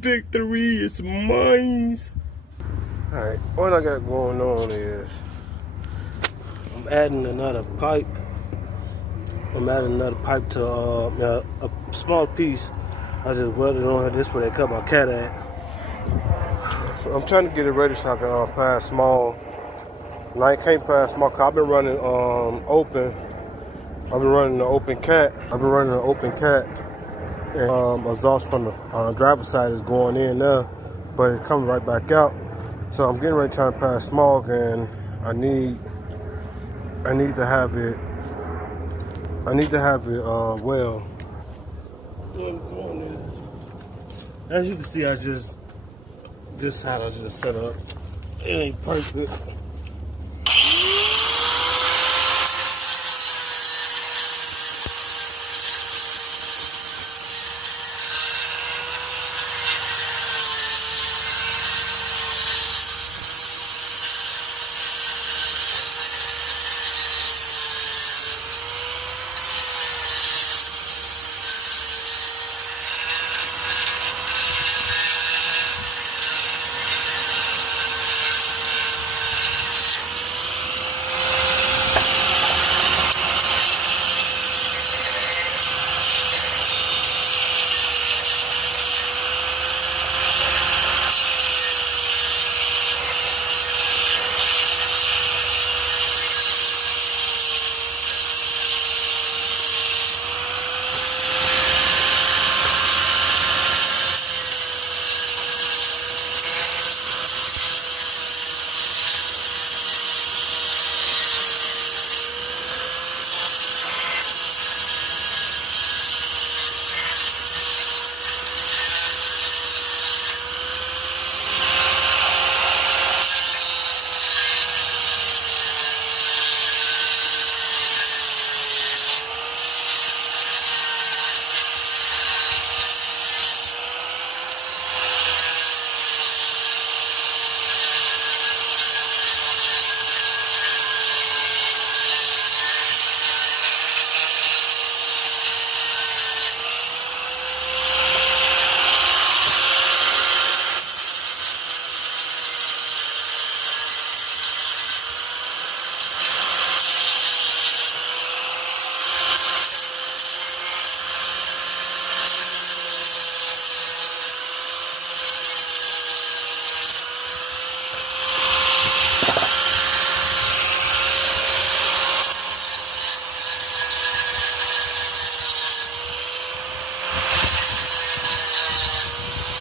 victory is mine. Alright, what I got going on is I'm adding another pipe. I'm adding another pipe to a small piece. I just welded on here. This is where they cut my cat at. So I'm trying to get it ready so I can pass small. And I can't pass small. I've been running open. I've been running the open cat. And exhaust from the driver's side is going in there, but it's coming right back out. So I'm getting ready trying to pass smog, and I need to have it. Well. What I'm doing is, as you can see, this side I just set up. It ain't perfect.